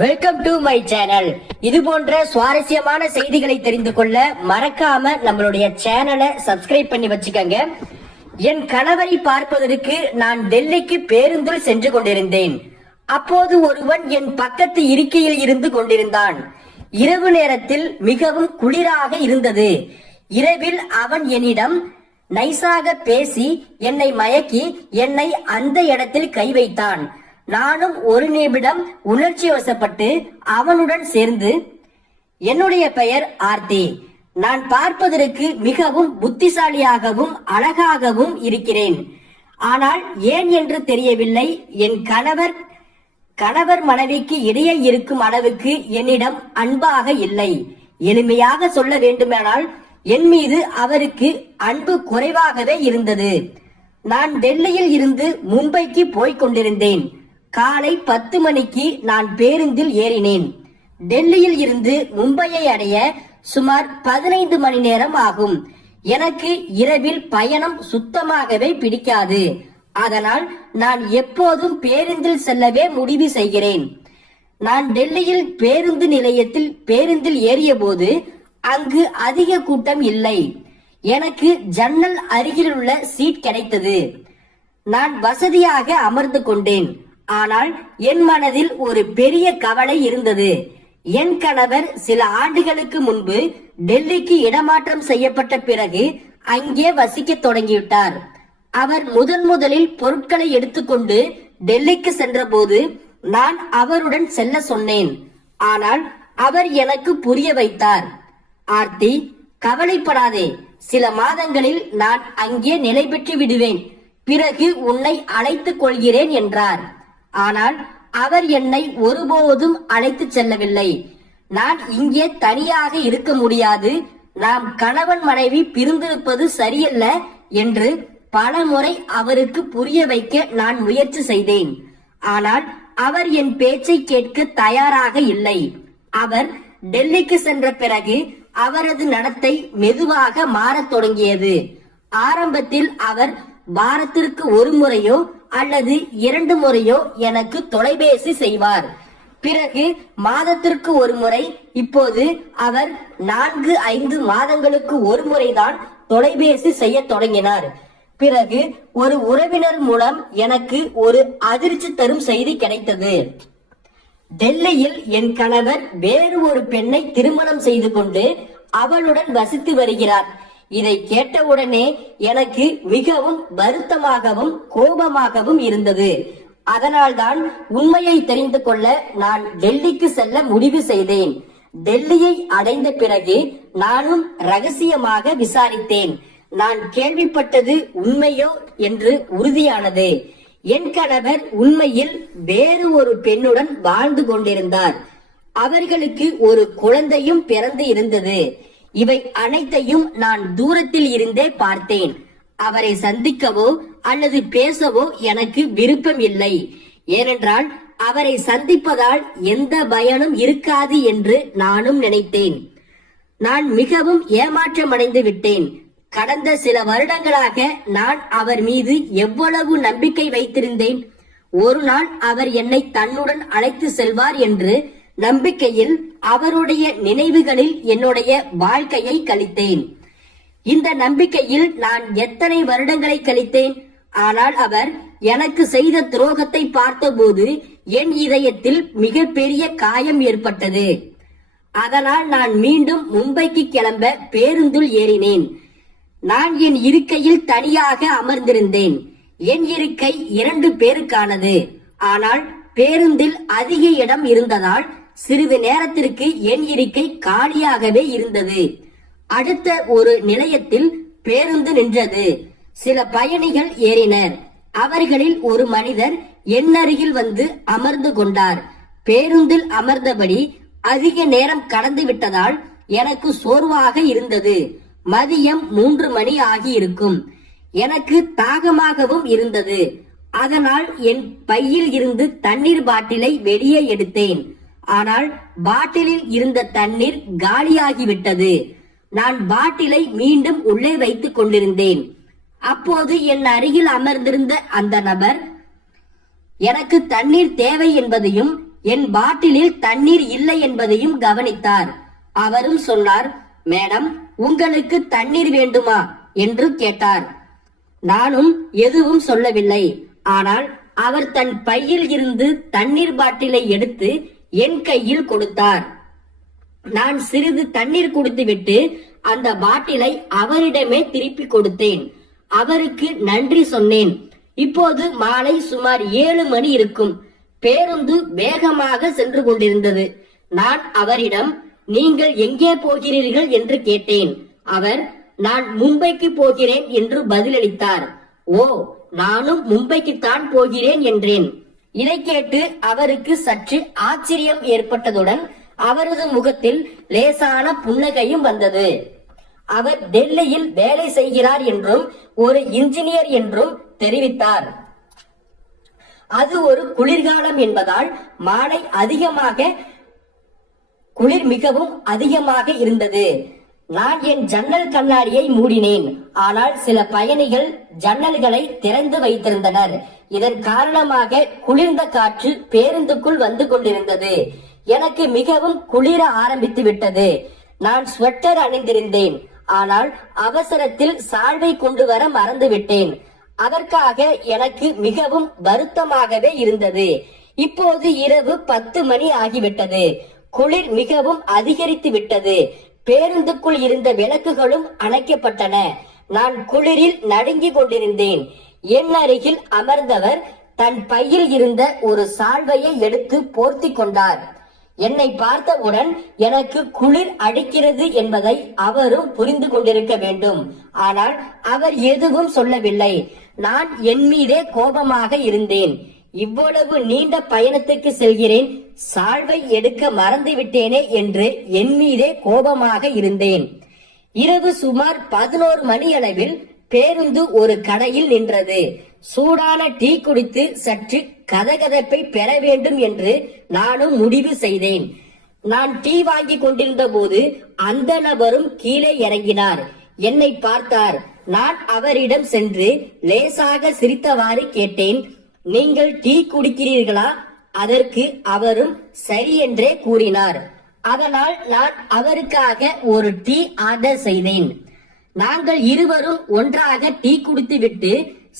Welcome to my channel. இது போன்ற சுவாரஸ்யமான செய்திகளை தெரிந்து கொள்ள மறக்காம நம்மளுடைய சேனலை சப்ஸ்கிரைப் பண்ணி வச்சுக்கோங்க. என் கணவரை பார்ப்பதற்கு நான் டெல்லிக்கு பேருந்தில் சென்று கொண்டிருந்தேன். அப்போது ஒருவன் என் பக்கத்து இருக்கையில் இருந்து கொண்டிருந்தான். இரவு நேரத்தில் மிகவும் குளிராக இருந்தது. இரவில் அவன் என்னிடம் நைசாக பேசி என்னை மயக்கி என்னை அந்த இடத்தில் கை வைத்தான். நானும் ஒரு நிமிடம் உணர்ச்சி வசப்பட்டு அவனுடன் சேர்ந்து, என்னுடைய பெயர் ஆர்த்தி. நான் பார்ப்பதற்கு மிகவும் புத்திசாலியாகவும் அழகாகவும் இருக்கிறேன். ஆனால் ஏன் என்று தெரியவில்லை, என் கணவர் மனைவிக்கு இடையே இருக்கும் அளவுக்கு என்னிடம் அன்பாக இல்லை. எளிமையாக சொல்ல வேண்டுமானால் என் மீது அவருக்கு அன்பு குறைவாகவே இருந்தது. நான் டெல்லியில் இருந்து மும்பைக்கு போய்க் கொண்டிருந்தேன். காலை 10 மணிக்கு நான் பேருந்தில் ஏறினேன். டெல்லியில் இருந்து மும்பையை அடைய சுமார் 15 மணி நேரம் ஆகும். எனக்கு இரவில் பயணம் சுத்தமாகவே பிடிக்காது. அதனால் நான் எப்போதும் பேருந்தில் செல்லவே முடிவு செய்கிறேன். நான் டெல்லியில் பேருந்து நிலையத்தில் பேருந்தில் ஏறிய போது அங்கு அதிக கூட்டம் இல்லை. எனக்கு ஜன்னல் அருகில் உள்ள சீட் கிடைத்தது. நான் வசதியாக அமர்ந்து கொண்டேன். ஆனால் என் மனதில் ஒரு பெரிய கவலை இருந்தது. என் கணவர் சில ஆண்டுகளுக்கு முன்பு டெல்லிக்கு இடமாற்றம் செய்யப்பட்ட பிறகு அங்கே வசிக்க தொடங்கிவிட்டார். அவர் முதலில் பொருட்களை எடுத்துக்கொண்டு டெல்லிக்கு சென்ற போது நான் அவருடன் செல்ல சொன்னேன். ஆனால் அவர் எனக்கு புரிய வைத்தார். ஆர்த்தி, கவலைப்படாதே, சில மாதங்களில் நான் அங்கே நிலை பெற்று விடுவேன். பிறகு உன்னை அழைத்துக் கொள்கிறேன் என்றார். ஆனால் அவர் என்னை ஒருபோதும் அழைத்து செல்லவில்லை. நான் இங்கே தனியாக இருக்க முடியாது, நாம் கணவன் மனைவி பிரிந்திருப்பது சரியல்ல என்று பல முறை அவருக்கு புரிய வைக்க நான் முயற்சி செய்தேன். ஆனால் அவர் என் பேச்சை கேட்க தயாராக இல்லை. அவர் டெல்லிக்கு சென்ற பிறகு அவரது நடத்தை மெதுவாக மாறத் தொடங்கியது. ஆரம்பத்தில் அவர் வாரத்திற்கு ஒரு முறையோ அல்லது 2 முறையோ எனக்கு தொலைபேசி செய்வார். பிறகு மாதத்திற்கு ஒரு முறை. இப்போது அவர் 4-5 மாதங்களுக்கு ஒரு முறைதான் தொலைபேசி செய்ய தொடங்கினார். பிறகு ஒரு உறவினர் மூலம் எனக்கு ஒரு அதிர்ச்சி தரும் செய்தி கிடைத்தது. டெல்லியில் என் கணவர் வேறு ஒரு பெண்ணை திருமணம் செய்து கொண்டு அவளுடன் வசித்து வருகிறார். இதை கேட்டவுடனே எனக்கு மிகவும் வருத்தமாகவும் கோபமாகவும் இருந்தது. அதனால்தான் உண்மையை தெரிந்து கொள்ள நான் டெல்லிக்கு செல்ல முடிவு செய்தேன். டெல்லியை அடைந்த பிறகு நானும் ரகசியமாக விசாரித்தேன். நான் கேள்விப்பட்டது உண்மையோ என்று உறுதியானது. என் கணவர் உண்மையில் வேறு ஒரு பெண்ணுடன் வாழ்ந்து கொண்டிருந்தார். அவர்களுக்கு ஒரு குழந்தையும் பிறந்து இருந்தது. இவை அனைத்தையும் நான் தூரத்தில் இருந்தே பார்த்தேன். அவரை சந்திக்கவோ அல்லது பேசவோ எனக்கு விருப்பம் இல்லை. ஏனென்றால் அவரை சந்திப்பதால் எந்த பயனும் இருக்காது என்று நானும் நினைத்தேன். நான் மிகவும் ஏமாற்றமடைந்து விட்டேன். கடந்த சில வருடங்களாக நான் அவர் மீது எவ்வளவு நம்பிக்கை வைத்திருந்தேன். ஒரு நாள் அவர் என்னை தன்னுடன் அழைத்து செல்வார் என்று நம்பிக்கையில் அவருடைய நினைவுகளில் என்னுடைய வாழ்க்கையை கழித்தேன். இந்த நம்பிக்கையில் நான் எத்தனை வருடங்களை கழித்தேன். ஆனால் அவர் எனக்கு செய்த துரோகத்தை பார்த்தபோது என் இதயத்தில் மிகப்பெரிய காயம் ஏற்பட்டது. அதனால் நான் மீண்டும் மும்பைக்கு கிளம்ப பேருந்தில் ஏறினேன். நான் என் இருக்கையில் தனியாக அமர்ந்திருந்தேன். என் இருக்கை 2 பேருக்கானது. ஆனால் பேருந்தில் அதிக இடம் இருந்ததால் சிறிது நேரத்திற்கு என் இருக்கை காலியாகவே இருந்தது. அடுத்த ஒரு நிலையத்தில் பேருந்து நின்றது. சில பயணிகள் ஏறினர். அவர்களில் ஒரு மனிதர் என் அருகில் வந்து அமர்ந்து கொண்டார். பேருந்தில் அமர்ந்தபடி அதிக நேரம் கடந்து விட்டதால் எனக்கு சோர்வாக இருந்தது. மதியம் 3 மணி ஆகி இருக்கும். எனக்கு தாகமாகவும் இருந்தது. அதனால் என் பையில் இருந்து தண்ணீர் பாட்டிலை வெளியே எடுத்தேன். ஆனால் பாட்டிலில் இருந்த தண்ணீர் காலியாகிவிட்டது. நான் பாட்டிலை மீண்டும் உள்ளே வைத்துக் கொண்டிருந்தேன். அப்போது என் அருகில் அமர்ந்திருந்த அந்த நபர் எனக்கு தண்ணீர் தேவை என்பதையும் என் பாட்டிலில் தண்ணீர் இல்லை என்பதையும் கவனித்தார். அவரும் சொன்னார், மேடம், உங்களுக்கு தண்ணீர் வேண்டுமா என்று கேட்டார். நானும் எதுவும் சொல்லவில்லை. ஆனால் அவர் தன் பையில் இருந்து தண்ணீர் பாட்டிலை எடுத்து என் கையில் கொடுத்தார். நான் சிறிது தண்ணீர் குடித்துவிட்டு அந்த பாட்டிலை அவரிடமே திருப்பி கொடுத்தேன். அவருக்கு நன்றி சொன்னேன். இப்போது மாலை சுமார் 7 மணி இருக்கும். பேருந்து வேகமாக சென்று கொண்டிருந்தது. நான் அவரிடம், நீங்கள் எங்கே போகிறீர்கள் என்று கேட்டேன். அவர், நான் மும்பைக்கு போகிறேன் என்று பதிலளித்தார். ஓ, நானும் மும்பைக்குத்தான் போகிறேன் என்றேன். இதை கேட்டு அவருக்கு சற்று ஆச்சரியம் ஏற்பட்டதுடன் அவரது முகத்தில் லேசான புன்னகையும் வந்தது. அவர் டெல்லியில் வேலை செய்கிறார் என்றும் ஒரு இன்ஜினியர் என்றும் தெரிவித்தார். அது ஒரு குளிர்காலம் என்பதால் மாலை குளிர் மிகவும் அதிகமாக இருந்தது. நான் என் ஜன்னல் கண்ணாடியை மூடினேன். ஆனால் சில பயணிகள் ஜன்னல்களை திறந்து வைத்திருந்தனர். இதன் காரணமாக குளிர்ந்த காற்று பேருந்துக்குள் வந்து கொண்டிருந்தது. எனக்கு மிகவும் குளிர ஆரம்பித்து விட்டது. நான் ஸ்வெட்டர் அணிந்திருந்தேன். ஆனால் அவசரத்தில் சால்வை கொண்டு வர மறந்துவிட்டேன். அதற்காக எனக்கு மிகவும் வருத்தமாகவே இருந்தது. இப்போது இரவு 10 மணி ஆகிவிட்டது. குளிர் மிகவும் அதிகரித்து விட்டது. பேருந்துக்குள் இருந்த விளக்குகளும் அணைக்கப்பட்டன. நான் குளிரில் நடுங்கிக் கொண்டிருந்தேன். என் அருகில் அமர்ந்தவர் தன் பையில் இருந்த ஒரு சால்வையை எடுத்து போர்த்தி கொண்டார். என்னை பார்த்தவுடன் எனக்கு குளிர் அடிக்கிறது என்பதை அவரும் புரிந்து கொண்டிருக்க வேண்டும். ஆனால் அவர் எதுவும் சொல்லவில்லை. நான் என் மீதே கோபமாக இருந்தேன். இவ்வளவு நீண்ட பயணத்துக்கு செல்கிறேன், சால்வை எடுக்க மறந்து விட்டேனே என்று என் மீதே கோபமாக இருந்தேன். இரவு சுமார் 11 மணி அளவில் பேருந்து ஒரு கடையில் நின்றது. சூடான டீ குடித்து சற்று கதகதப்பை பெற வேண்டும் என்று நானும் முடிவு செய்தேன். நான் டீ வாங்கி கொண்டிருந்த போது அந்த நபரும் கீழே இறங்கினார். என்னை பார்த்தார். நான் அவரிடம் சென்று லேசாக சிரித்தவாறு கேட்டேன், நீங்கள் டீ குடிக்கிறீர்களா? அதற்கு அவரும் சரி என்றே கூறினார். அதனால் நான் அவருக்காக ஒரு டீ ஆர்டர் செய்தேன். நாங்கள் இருவரும் ஒன்றாக டீ குடித்துவிட்டு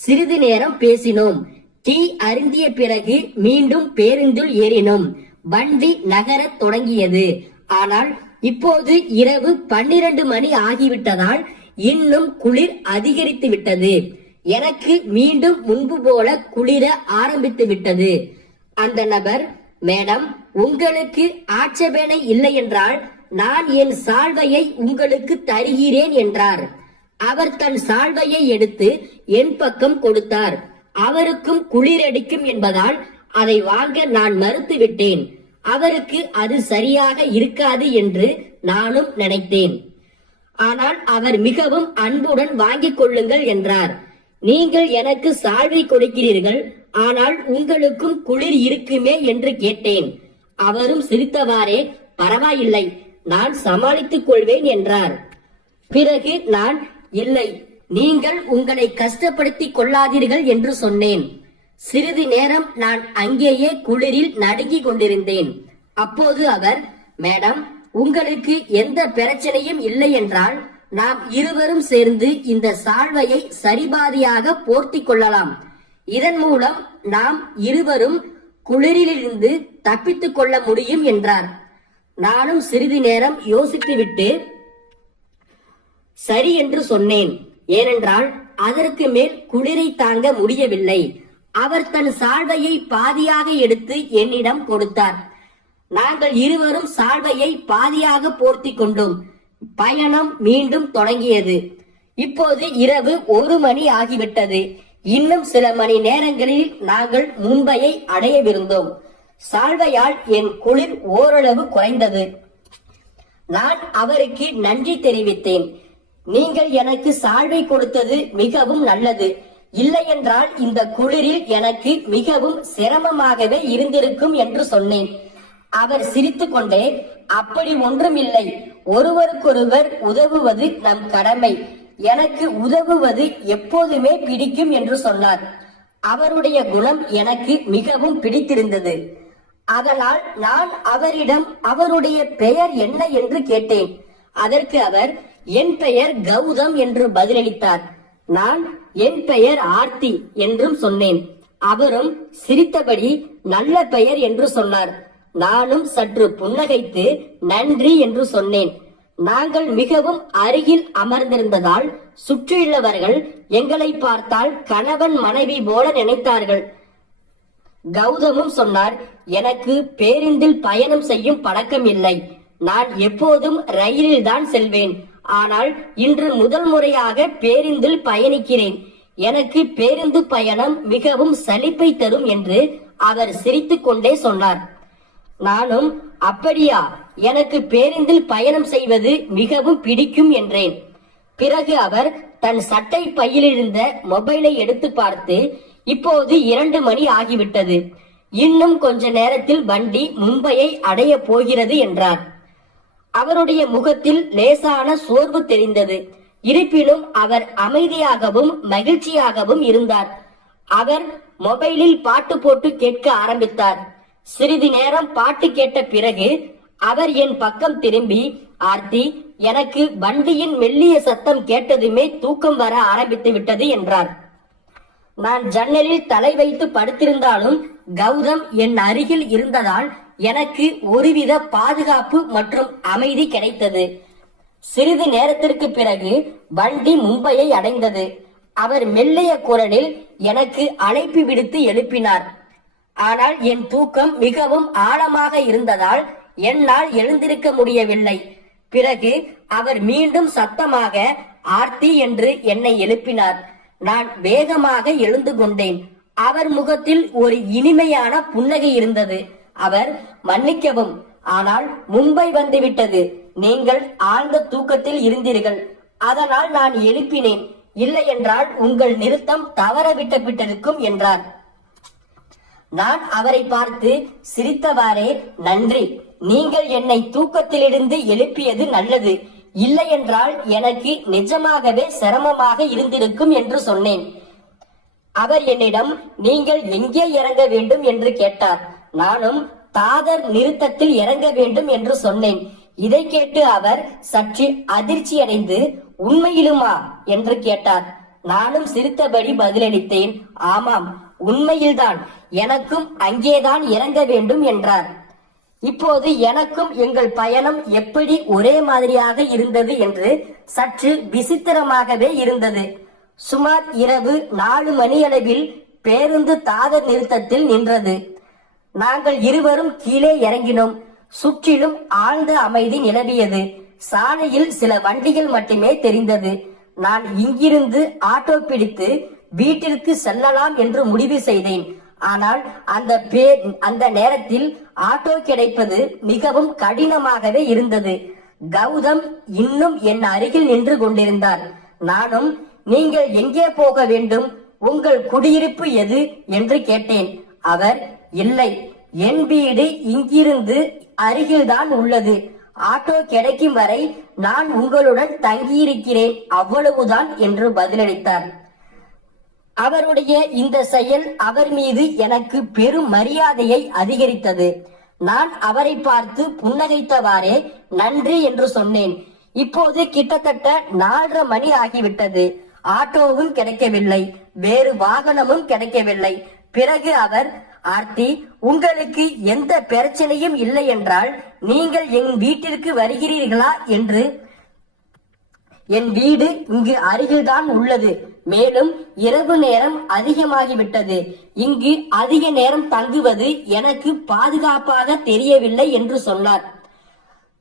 சிறிது நேரம் பேசினோம். டீ அருந்திய பிறகு மீண்டும் பேருந்தில் ஏறினோம். வண்டி நகரத் தொடங்கியது. ஆனால் இப்போது இரவு 12 மணி ஆகிவிட்டதால் இன்னும் குளிர் அதிகரித்து விட்டது. எனக்கு மீண்டும் முன்பு போல குளிர ஆரம்பித்து விட்டது. அந்த நபர், மேடம், உங்களுக்கு ஆட்சேபனை இல்லை என்றால் நான் என் சால்வையை உங்களுக்கு தருகிறேன் என்றார். அவர் தன் சால்வையை எடுத்து என் பக்கம் கொடுத்தார். அவருக்கும் குளிரடிக்கும் என்பதால் அதை வாங்க நான் மறுத்து விட்டேன். அவருக்கு அது சரியாக இருக்காது என்று நானும் நினைத்தேன். ஆனால் அவர் மிகவும் அன்புடன் வாங்கிக் கொள்ளுங்கள் என்றார். நீங்கள் எனக்கு சால்வை கொடுக்கிறீர்கள், ஆனால் உங்களுக்கும் குளிர் இருக்குமே என்று கேட்டேன். அவரும் சிரித்தவாறே, பரவாயில்லை, நான் சமாளித்துக் கொள்வேன் என்றார். பிறகு நான், இல்லை, நீங்கள் உங்களை கஷ்டப்படுத்திக் கொள்ளாதீர்கள் என்று சொன்னேன். சிறிது நேரம் நான் அங்கேயே குளிரில் நடுங்கிக் கொண்டிருந்தேன். அப்போது அவர், மேடம், உங்களுக்கு எந்த பிரச்சனையும் இல்லை என்றால் நாம் இருவரும் சேர்ந்து இந்த சால்வையை சரிபாதியாக போர்த்தி கொள்ளலாம். இதன் மூலம் நாம் இருவரும் குளிரிலிருந்து தப்பித்துக் கொள்ள முடியும் என்றார். நானும் சிறிது நேரம் யோசித்துவிட்டு சரி என்று சொன்னேன். ஏனென்றால் அதற்கு மேல் குளிரை தாங்க முடியவில்லை. அவர் தன் சால்வையை பாதியாக எடுத்து என்னிடம் கொடுத்தார். நாங்கள் இருவரும் சால்வையை பாதியாக போர்த்தி கொண்டோம். பயணம் மீண்டும் தொடங்கியது. இப்போது இரவு 1 மணி ஆகிவிட்டது. இன்னும் சில மணி நேரங்களில் நாங்கள் மும்பையை அடையவிருந்தோம். சால்வையால் என் குளிர் ஓரளவு குறைந்தது. நான் அவருக்கு நன்றி தெரிவித்தேன். நீங்கள் எனக்கு சால்வை கொடுத்தது மிகவும் நல்லது. இல்லை என்றால் இந்த குளிரில் எனக்கு மிகவும் சிரமமாகவே இருந்திருக்கும் என்று சொன்னேன். அவர் சிரித்துக் கொண்டே, அப்படி ஒன்றும் இல்லை, ஒருவருக்கொருவர் உதவுவது நம் கடமை. எனக்கு உதவுவது எப்போதுமே பிடிக்கும் என்று சொன்னார். அவருடைய குணம் எனக்கு மிகவும் பிடித்திருந்தது. அதனால் நான் அவரிடம் அவருடைய பெயர் என்ன என்று கேட்டேன். அதற்கு அவர் என் பெயர் கௌதம் என்று பதிலளித்தார். நான் என் பெயர் ஆர்த்தி என்றும் சொன்னேன். அவரும் சிரித்தபடி நல்ல பெயர் என்று சொன்னார். நானும் சற்று புன்னகைத்து நன்றி என்று சொன்னேன். நாங்கள் மிகவும் அருகில் அமர்ந்திருந்ததால் சுற்றியுள்ளவர்கள் எங்களை பார்த்தால் கணவன் மனைவி போல நினைத்தார்கள். கௌதமும் சொன்னார், எனக்கு பேருந்தில் பயணம் செய்யும் பழக்கம் இல்லை. நான் எப்போதும் ரயிலில் தான் செல்வேன். ஆனால் இன்று முதல் முறையாக பேருந்தில் பயணிக்கிறேன். எனக்கு பேருந்து பயணம் மிகவும் சலிப்பை தரும் என்று அவர் சிரித்துக் கொண்டே சொன்னார். நானும் அப்படியா, எனக்கு பேருந்தில் பயணம் செய்வது மிகவும் பிடிக்கும் என்றேன். பிறகு அவர் தன் சட்டை பையிலிருந்த மொபைலை எடுத்து பார்த்து, இப்போது 2 மணி ஆகிவிட்டது. இன்னும் கொஞ்ச நேரத்தில் வண்டி மும்பையை அடைய போகிறது என்றார். அவருடைய முகத்தில் லேசான சோர்வு தெரிந்தது. இருப்பினும் அவர் அமைதியாகவும் மகிழ்ச்சியாகவும் இருந்தார். அவர் மொபைலில் பாட்டு போட்டு கேட்க ஆரம்பித்தார். சிறிது நேரம் பாட்டு கேட்ட பிறகு அவர் என் பக்கம் திரும்பி, ஆர்த்தி, எனக்கு வண்டியின் மெல்லிய சத்தம் கேட்டதுமே தூக்கம் வர ஆரம்பித்து விட்டது என்றார். நான் ஜன்னலில் தலை வைத்து படுத்திருந்தாலும் கௌதம் என் அருகில் இருந்ததால் எனக்கு ஒருவித பாதுகாப்பு மற்றும் அமைதி கிடைத்தது. சிறிது நேரத்திற்கு பிறகு வண்டி மும்பையை அடைந்தது. அவர் மெல்லிய குரலில் எனக்கு அழைப்பு விடுத்து எழுப்பினார். ஆனால் என் தூக்கம் மிகவும் ஆழமாக இருந்ததால் என்னால் எழுந்திருக்க முடியவில்லை. பிறகு அவர் மீண்டும் சத்தமாக ஆர்த்தி என்று என்னை எழுப்பினார். நான் வேகமாக எழுந்து கொண்டேன். அவர் முகத்தில் ஒரு இனிமையான புன்னகை இருந்தது. அவர், மன்னிக்கவும், ஆனால் மும்பை வந்துவிட்டது. நீங்கள் ஆழ்ந்த தூக்கத்தில் இருந்தீர்கள். அதனால் நான் எழுப்பினேன். இல்லை என்றால் உங்கள் நிறுத்தம் தவற விட்டிருக்கும் என்றார். நான் அவரை பார்த்து சிரித்தவாறே, நன்றி, நீங்கள் என்னை தூக்கத்திலிருந்து எழுப்பியது நல்லது. இல்லை என்றால் எனக்கு நிஜமாகவே சிரமமாக இருந்திருக்கும் என்று சொன்னேன். அவர் என்னிடம் நீங்கள் எங்கே இறங்க வேண்டும் என்று கேட்டார். நானும் தாதர் நிறுத்தத்தில் இறங்க வேண்டும் என்று சொன்னேன். இதை கேட்டு அவர் சற்று அதிர்ச்சியடைந்து, உண்மையிலுமா என்று கேட்டார். நானும் சிரித்தபடி பதிலளித்தேன், ஆமாம், உண்மையில்தான், எனக்கும் அங்கேதான் இறங்க வேண்டும் என்றார். இப்போது எனக்கும் எங்கள் பயணம் எப்படி ஒரே மாதிரியாக இருந்தது என்று சற்று விசித்திரமாகவே இருந்தது. சுமார் இரவு 4 மணியளவில் பேருந்து தாதர் நிறுத்தத்தில் நின்றது. நாங்கள் இருவரும் கீழே இறங்கினோம். சுற்றிலும் ஆழ்ந்த அமைதி நிலவியது. சாலையில் சில வண்டிகள் மட்டுமே தெரிந்தது. நான் இங்கிருந்து ஆட்டோ பிடித்து வீட்டிற்கு செல்லலாம் என்று முடிவு செய்தேன். ஆனால் அந்த நேரத்தில் ஆட்டோ கிடைப்பது மிகவும் கடினமாகவே இருந்தது. கௌதம் இன்னும் என் அருகில் நின்று கொண்டிருந்தார். நானும், நீங்கள் எங்கே போக வேண்டும், உங்கள் குடியிருப்பு எது என்று கேட்டேன். அவர், இல்லை, என் வீடு இங்கிருந்து அருகில்தான் உள்ளது. ஆட்டோ கிடைக்கும் வரை நான் உங்களுடன் தங்கியிருக்கிறேன், அவ்வளவுதான் என்று பதிலளித்தார். அவருடைய இந்த செயல் அவர் மீது எனக்கு பெரும் மரியாதையை அதிகரித்தது. நான் அவரை பார்த்து புன்னகைத்தவாறே நன்றி என்று சொன்னேன். இப்போது கிட்டத்தட்ட 4:30 மணி ஆகிவிட்டது. ஆட்டோவும் கிடைக்கவில்லை, வேறு வாகனமும் கிடைக்கவில்லை. பிறகு அவர், ஆர்த்தி, உங்களுக்கு எந்த பிரச்சனையும் இல்லை என்றால் நீங்கள் என் வீட்டிற்கு வருகிறீர்களா என்று. என் வீடு இங்கு அருகில்தான் உள்ளது. மேலும் இரவு நேரம் அதிகமாகிவிட்டது. இங்கு அதிக நேரம் தங்குவது எனக்கு பாதுகாப்பாக தெரியவில்லை என்று சொன்னார்.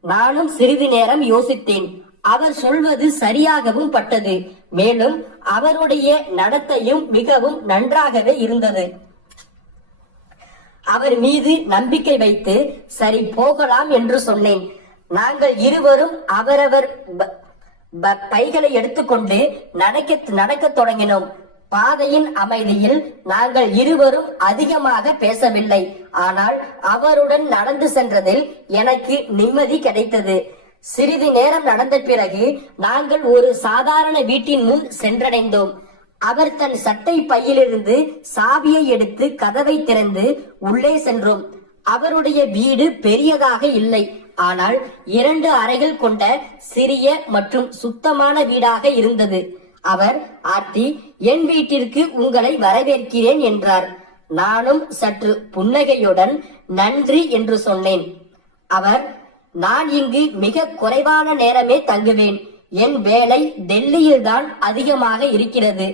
நானும் சிறிது நேரம் யோசித்தேன். அவர் சொல்வது சரியாகவும் பட்டது. மேலும் அவருடைய நடத்தையும் மிகவும் நன்றாகவே இருந்தது. அவர் மீது நம்பிக்கை வைத்து சரி போகலாம் என்று சொன்னேன். நாங்கள் இருவரும் அவரவர் பைகளை எடுத்துக்கொண்டு நடக்க தொடங்கினோம். பாதையின் அமைதியில் நாங்கள் இருவரும் அதிகமாக பேசவில்லை. ஆனால் அவருடன் நடந்து சென்றதில் எனக்கு நிம்மதி கிடைத்தது. சிறிது நேரம் நடந்த பிறகு நாங்கள் ஒரு சாதாரண வீட்டின் முன் சென்றடைந்தோம். அவர் தன் சட்டை பையிலிருந்து சாவியை எடுத்து கதவை திறந்து உள்ளே சென்றோம். அவருடைய வீடு பெரியதாக இல்லை, ஆனால் 2 அறைகள் கொண்ட சிறிய மற்றும் சுத்தமான வீடாக இருந்தது. அவர், ஆர்த்தி, என் வீட்டிற்கு உங்களை வரவேற்கிறேன் என்றார். நானும் சற்று புன்னகையுடன் நன்றி என்று சொன்னேன். அவர், நான் இங்கு மிக குறைவான நேரமே தங்குவேன். என் வேலை டெல்லியில் தான் அதிகமாக இருக்கிறது.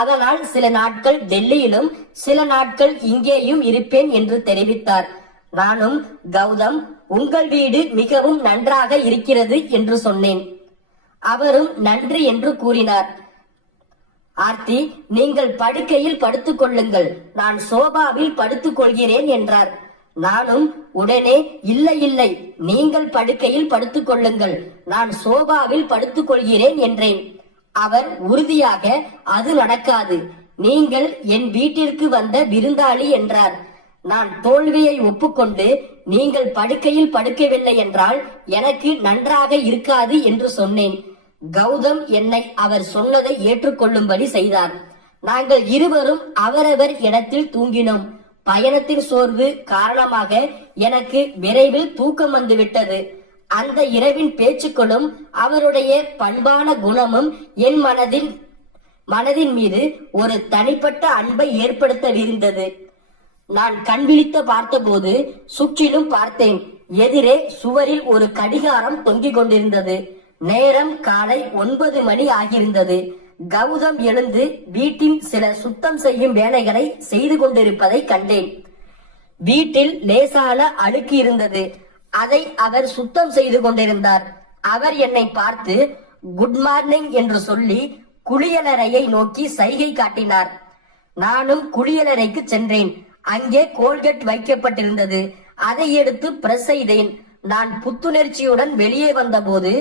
அதனால் சில நாட்கள் டெல்லியிலும் சில நாட்கள் இங்கேயும் இருப்பேன் என்று தெரிவித்தார். நானும், கௌதம், உங்கள் வீடு மிகவும் நன்றாக இருக்கிறது என்று சொன்னேன். அவரும் நன்றி என்று கூறினார். ஆர்த்தி, நீங்கள் படுக்கையில் படுத்துக் கொள்ளுங்கள், நான் சோபாவில் படுத்துக் கொள்கிறேன் என்றார். நானும் உடனே, இல்லை இல்லை, நீங்கள் படுக்கையில் படுத்துக் கொள்ளுங்கள், நான் சோபாவில் படுத்துக் கொள்கிறேன் என்றேன். அவர் உறுதியாக, அது நடக்காது, நீங்கள் என் வீட்டிற்கு வந்த விருந்தாளி என்றார். நான் தோல்வியை ஒப்புக்கொண்டு, நீங்கள் படுக்கையில் படுக்கவில்லை என்றால் எனக்கு நன்றாக இருக்காது என்று சொன்னேன். கௌதம் என்னை அவர் சொன்னதை ஏற்றுக்கொள்ளும்படி செய்தார். நாங்கள் இருவரும் அவரவர் இடத்தில் தூங்கினோம். பயணத்தின் சோர்வு காரணமாக எனக்கு விரைவில் தூக்கம் வந்துவிட்டது. அந்த இரவின் பேச்சுக்களும் அவருடைய பண்பான குணமும் என் மனதின் மீது ஒரு தனிப்பட்ட அன்பை ஏற்படுத்தவிருந்தது. நான் கண் விழித்து பார்த்தபோது சுற்றிலும் பார்த்தேன். எதிரே சுவரில் ஒரு கடிகாரம் தொங்கிக் கொண்டிருந்தது. நேரம் காலை 9 மணி ஆகியிருந்தது. கௌதம் எழுந்து வீட்டின் சில சுத்தம் செய்யும் வேலைகளை செய்து கொண்டிருப்பதை கண்டேன். வீட்டில் லேசான அழுக்கு இருந்தது. அதை அவர் சுத்தம் செய்து கொண்டிருந்தார். அவர் என்னை பார்த்து குட் மார்னிங் என்று சொல்லி குளியலறையை நோக்கி சைகை காட்டினார். நானும் குளியலறைக்கு சென்றேன். அங்கே கோல்கேட் வைக்கப்பட்டிருந்தது. அதை எடுத்து பிரஸ் செய்தேன். நான் புத்துணர்ச்சியுடன் வெளியே வந்தபோது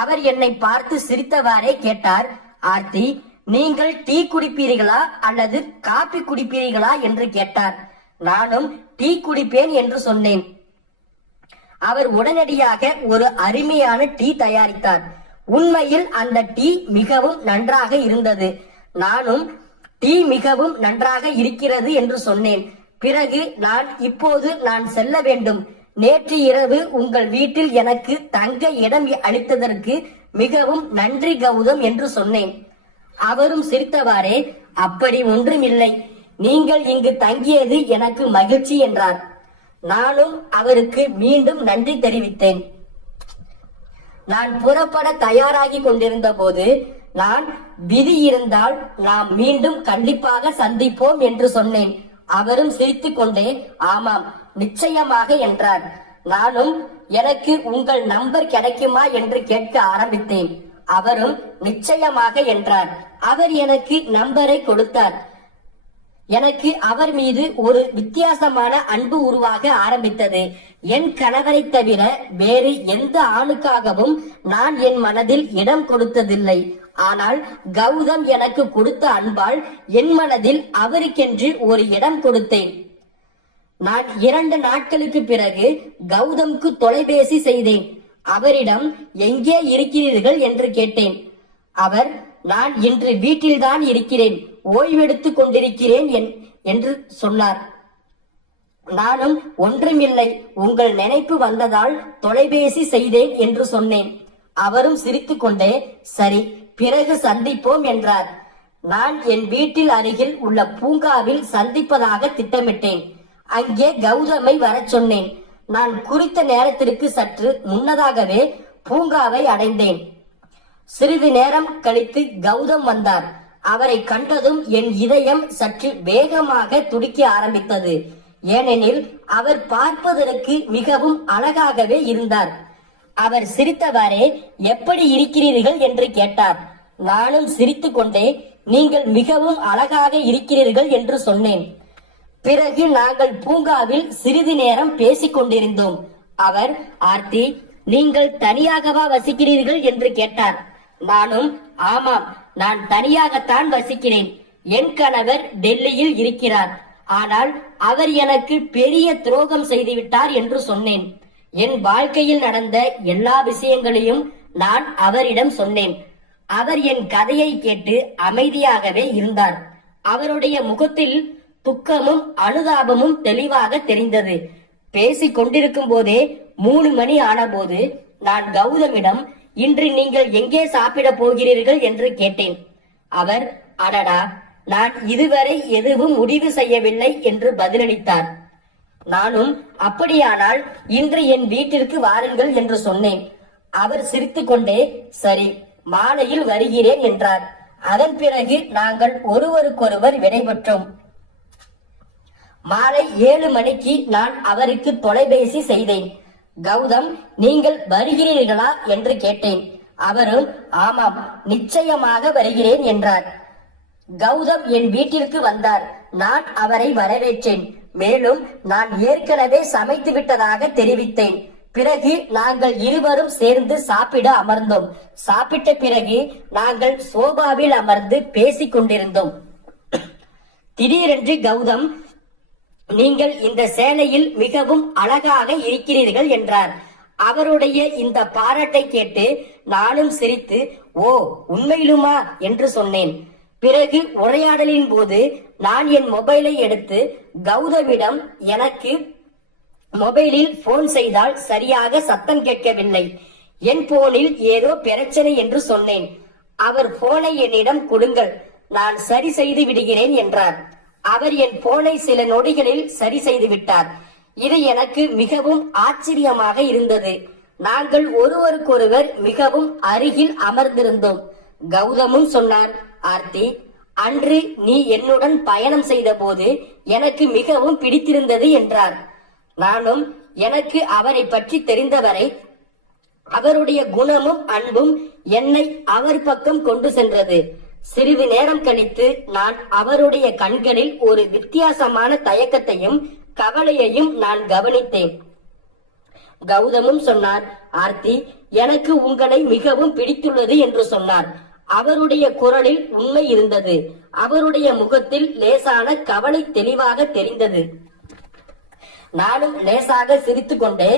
அவர் என்னை பார்த்து சிரித்தவாறே கேட்டார், ஆர்த்தி, நீங்கள் டீ குடிப்பீர்களா அல்லது காபி குடிப்பீர்களா என்று கேட்டார். நானும் டீ குடிப்பேன் என்று சொன்னேன். அவர் உடனடியாக ஒரு அருமையான டீ தயாரித்தார். உண்மையில் அந்த டீ மிகவும் நன்றாக இருந்தது. நானும் டீ மிகவும் நன்றாக இருக்கிறது என்று சொன்னேன். பிறகு, இப்போது நான் செல்ல வேண்டும். நேற்று இரவு உங்கள் வீட்டில் எனக்கு தங்க இடம் அளித்ததற்கு மிகவும் நன்றி கௌதம் என்று சொன்னேன். அவரும் சிரித்தவாறே, அப்படி ஒன்றுமில்லை, நீங்கள் இங்கு தங்கியது எனக்கு மகிழ்ச்சி என்றார். நானும் அவருக்கு மீண்டும் நன்றி தெரிவித்தேன். நான் புறப்பட தயாராகி கொண்டிருந்த போது, நான் விதி இருந்தால் நாம் மீண்டும் கண்டிப்பாக சந்திப்போம் என்று சொன்னேன். அவரும் சிரித்துக் கொண்டே, ஆமாம், நிச்சயமாக என்றார். நானும், எனக்கு உங்கள் நம்பர் கிடைக்குமா என்று கேட்க ஆரம்பித்தேன். அவரும் நிச்சயமாக என்றார். அவர் எனக்கு நம்பரை கொடுத்தார். எனக்கு அவர் மீது ஒரு வித்தியாசமான அன்பு உருவாக ஆரம்பித்தது. என் கணவரை தவிர வேறு எந்த ஆணுக்காகவும் நான் என் மனதில் இடம் கொடுத்ததில்லை. ஆனால் கௌதம் எனக்கு கொடுத்த அன்பால் என் மனதில் அவருக்கென்று ஒரு இடம் கொடுத்தேன். நான் 2 நாட்களுக்கு பிறகு கௌதம்க்கு தொலைபேசி செய்தேன். அவரிடம் எங்கே இருக்கிறீர்கள் என்று கேட்டேன். அவர், நான் இன்று வீட்டில்தான் இருக்கிறேன், ஓய்வெடுத்துக் கொண்டிருக்கிறேன் என்று சொன்னார். நானும், ஒன்றுமில்லை, உங்கள் நினைப்பு வந்ததால் தொலைபேசி செய்தேன் என்று சொன்னேன். அவரும் சிரித்துக் கொண்டே, சரி, பிறகு சந்திப்போம் என்றார். நான் என் வீட்டில் அருகில் உள்ள பூங்காவில் சந்திப்பதாக திட்டமிட்டேன். அங்கே கௌதமை வரச் சொன்னேன். நான் குறித்த நேரத்திற்கு சற்று முன்னதாகவே பூங்காவை அடைந்தேன். சிறிது நேரம் கழித்து கௌதம் வந்தார். அவரை கண்டதும் என் இதயம் சற்று வேகமாக துடிக்க ஆரம்பித்தது. ஏனெனில் அவர் பார்ப்பதற்கு மிகவும் அழகாகவே இருந்தார். அவர் சிரித்தவாறே, எப்படி இருக்கிறீர்கள் என்று கேட்டார். நானும் சிரித்துக் கொண்டே, நீங்கள் மிகவும் அழகாக இருக்கிறீர்கள் என்று சொன்னேன். பிறகு நாங்கள் பூங்காவில் சிறிது நேரம் பேசிக் கொண்டிருந்தோம். அவர், ஆர்த்தி, நீங்கள் தனியாகவா வசிக்கிறீர்கள் என்று கேட்டார். நானும், ஆமாம், நான் தனியாகத்தான் வசிக்கிறேன். என் கணவர் டெல்லியில் இருக்கிறார். ஆனால் அவர் எனக்கு பெரிய துரோகம் செய்துவிட்டார் என்று சொன்னேன். என் வாழ்க்கையில் நடந்த எல்லா விஷயங்களையும் நான் அவரிடம் சொன்னேன். அவர் என் கதையை கேட்டு அமைதியாகவே இருந்தார். அவருடைய முகத்தில் துக்கமும் அனுதாபமும் தெளிவாக தெரிந்தது. பேசிக் கொண்டிருக்கும் போதே 3 மணி ஆனபோது நான் கௌதமிடம் இன்று நீங்கள் எங்கே சாப்பிட போகிறீர்கள் என்று கேட்டேன். அவர் அடடா, நான் இதுவரை எதுவும் முடிவு செய்யவில்லை என்று பதிலளித்தார். நானும் அப்படியானால் இன்று என் வீட்டிற்கு வாருங்கள் என்று சொன்னேன். அவர் சிரித்துக்கொண்டே சரி, மாலையில் வருகிறேன் என்றார். அதன் பிறகு நாங்கள் ஒருவருக்கொருவர் விடைபெற்றோம். மாலை 7 மணிக்கு நான் அவருக்கு தொலைபேசி செய்தேன். கௌதம், நீங்கள் வருகிறீர்களா என்று கேட்டேன். அவரும் ஆமாம், நிச்சயமாக வருகிறேன் என்றார். கௌதம் என் வீட்டிற்கு வந்தார். நான் அவரை வரவேற்றேன். மேலும் நான் ஏற்கனவே சமைத்து விட்டதாக தெரிவித்தேன். பிறகு நாங்கள் இருவரும் சேர்ந்து சாப்பிட அமர்ந்தோம். சாப்பிட்ட பிறகு நாங்கள் சோபாவில் அமர்ந்து பேசிக் கொண்டிருந்தோம். திடீரென்று கௌதம், நீங்கள் இந்த சேலையில் மிகவும் அழகாக இருக்கிறீர்கள் என்றார். அவருடைய இந்த பாராட்டை கேட்டு நானும் சிரித்து ஓ உண்மையிலுமா என்று சொன்னேன். பிறகு உரையாடலின் போது நான் என் மொபைலை எடுத்து கௌதமிடம் எனக்கு மொபைலில் போன் செய்தால் சரியாக சத்தம் கேட்கவில்லை, என் போனில் ஏதோ பிரச்சனை என்று சொன்னேன். அவர் போனை என்னிடம் கொடுங்கள், நான் சரி செய்து விடுகிறேன் என்றார். அவர் என் போனை சில நொடிகளில் சரி செய்து விட்டார். இது எனக்கு மிகவும் ஆச்சரியமாக இருந்தது. நாங்கள் ஒருவருக்கொருவர் மிகவும் அருகில் அமர்ந்திருந்தோம். கௌதமும் சொன்னார், ஆர்த்தி, அன்று நீ என்னுடன் பயணம் செய்த போது எனக்கு மிகவும் பிடித்திருந்தது என்றார். நானும் எனக்கு அவரை பற்றி தெரிந்தவரை அவருடைய குணமும் அன்பும் என்னை அவர் பக்கம் கொண்டு சென்றது. சிறிது நேரம் கழித்து நான் அவருடைய கண்களில் ஒரு வித்தியாசமான தயக்கத்தையும் கவலையையும் நான் கவனித்தேன். கௌதமும் சொன்னார், ஆர்த்தி, எனக்கு உங்களை மிகவும் பிடித்துள்ளது என்று சொன்னார். அவருடைய குரலில் உண்மை இருந்தது. அவருடைய முகத்தில் லேசான கவலை தெளிவாக தெரிந்தது. நானும் லேசாக சிரித்துக் கொண்டே,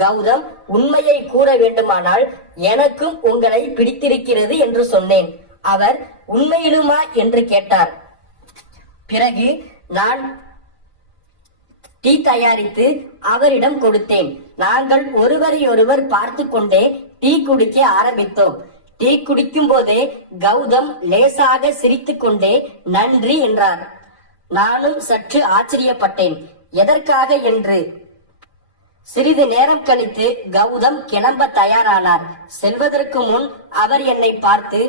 கௌதம், உண்மையை கூற வேண்டுமானால் எனக்கும் உங்களை பிடித்திருக்கிறது என்று சொன்னேன். அவர் உண்மையிலுமா என்று கேட்டார். பிறகு நான் டீ தயாரித்து அவரிடம் கொடுத்தேன். நாங்கள் ஒருவரையொருவர் பார்த்து கொண்டே டீ குடிக்க ஆரம்பித்தோம். டீ குடிக்கும் போதே கௌதம் லேசாக சிரித்துக் கொண்டே நன்றி என்றார். நானும் சற்று ஆச்சரியப்பட்டேன், எதற்காக என்று. சிறிது நேரம் கழித்து கௌதம் கிளம்ப தயாரானார். செல்வதற்கு முன் அவர் என்னை பார்த்து,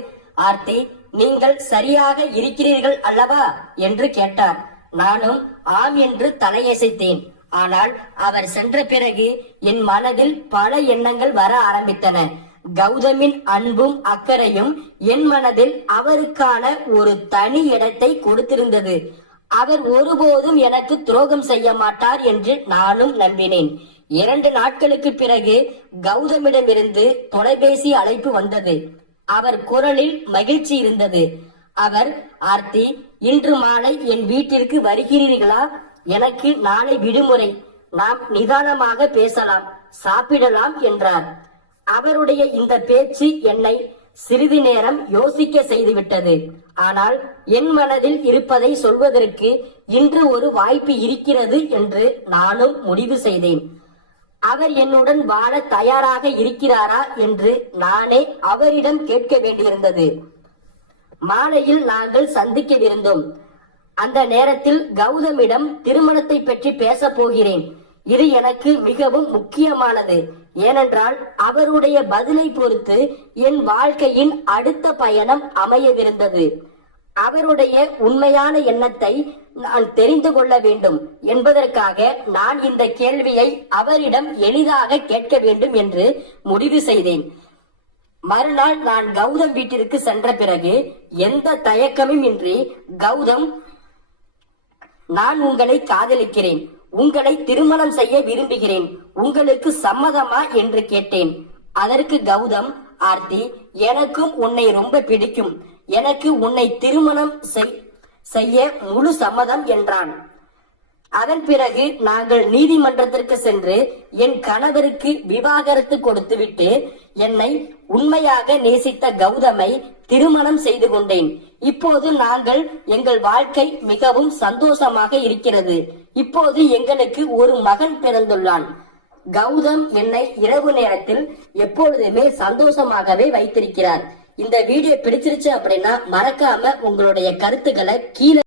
ஆர்த்தி, நீங்கள் சரியாக இருக்கிறீர்கள் அல்லவா என்று கேட்டார். நானும் ஆம் என்று தலையசைத்தேன். ஆனால் அவர் சென்ற பிறகு என் மனதில் பல எண்ணங்கள் வர ஆரம்பித்தன. கௌதமின் அன்பும் அக்கறையும் என் மனதில் அவருக்கான ஒரு தனி இடத்தை கொடுத்திருந்தது. அவர் ஒருபோதும் எனக்கு துரோகம் செய்ய மாட்டார் என்று நானும் நம்பினேன். 2 நாட்களுக்கு பிறகு கௌதமிடமிருந்து தொலைபேசி அழைப்பு வந்தது. அவர் குரலில் மகிழ்ச்சி இருந்தது. அவர், ஆர்த்தி, இன்று மாலை என் வீட்டிற்கு வருகிறீர்களா? எனக்கு நாளை விடுமுறை, நாம் நிதானமாக பேசலாம், சாப்பிடலாம் என்றார். அவருடைய இந்த பேச்சு என்னை சிறிது நேரம் யோசிக்க செய்துவிட்டது. ஆனால் என் மனதில் இருப்பதை சொல்வதற்கு இன்று ஒரு வாய்ப்பு இருக்கிறது என்று நானும் முடிவு செய்தேன். அவர் என்னுடன் வாழ தயாராக இருக்கிறாரா என்று நானே அவரிடம் கேட்க வேண்டியிருந்தது. மாலையில் நாங்கள் சந்திக்கவிருந்தோம். அந்த நேரத்தில் கௌதமிடம் திருமணத்தை பற்றி பேச போகிறேன். இது எனக்கு மிகவும் முக்கியமானது. ஏனென்றால் அவருடைய பதிலை பொறுத்து என் வாழ்க்கையின் அடுத்த பயணம் அமையவிருந்தது. அவருடைய உண்மையான எண்ணத்தை நான் தெரிந்து கொள்ள வேண்டும் என்பதற்காக நான் இந்த கேள்வியை அவரிடம் எளிதாக கேட்க வேண்டும் என்று முடிவு செய்தேன். மறுநாள் நான் கௌதம் வீட்டிற்கு சென்ற பிறகு எந்த தயக்கமும் இன்றி, கௌதம், நான் உங்களை காதலிக்கிறேன், உங்களை திருமணம் செய்ய விரும்புகிறேன், உங்களுக்கு சம்மதமா என்று கேட்டேன். அதற்கு கௌதம், ஆர்த்தி, எனக்கும் உன்னை ரொம்ப பிடிக்கும், எனக்கு உன்னை திருமணம் செய்ய முழு சம்மதம் என்றான். அதன் பிறகு நாங்கள் நீதிமன்றத்திற்கு சென்று என் கணவருக்கு விவாகரத்து கொடுத்துவிட்டு என்னை உண்மையாக நேசித்த கௌதமை திருமணம் செய்து கொண்டேன். இப்போது நாங்கள் எங்கள் வாழ்க்கை மிகவும் சந்தோஷமாக இருக்கிறது. இப்போது எங்களுக்கு ஒரு மகன் பிறந்துள்ளான். கௌதம் என்னை இரவு நேரத்தில் எப்பொழுதுமே சந்தோஷமாகவே வைத்திருக்கிறார். இந்த வீடியோ பிடிச்சிருச்சு அப்படின்னா மறக்காம உங்களுடைய கருத்துக்களை கீழே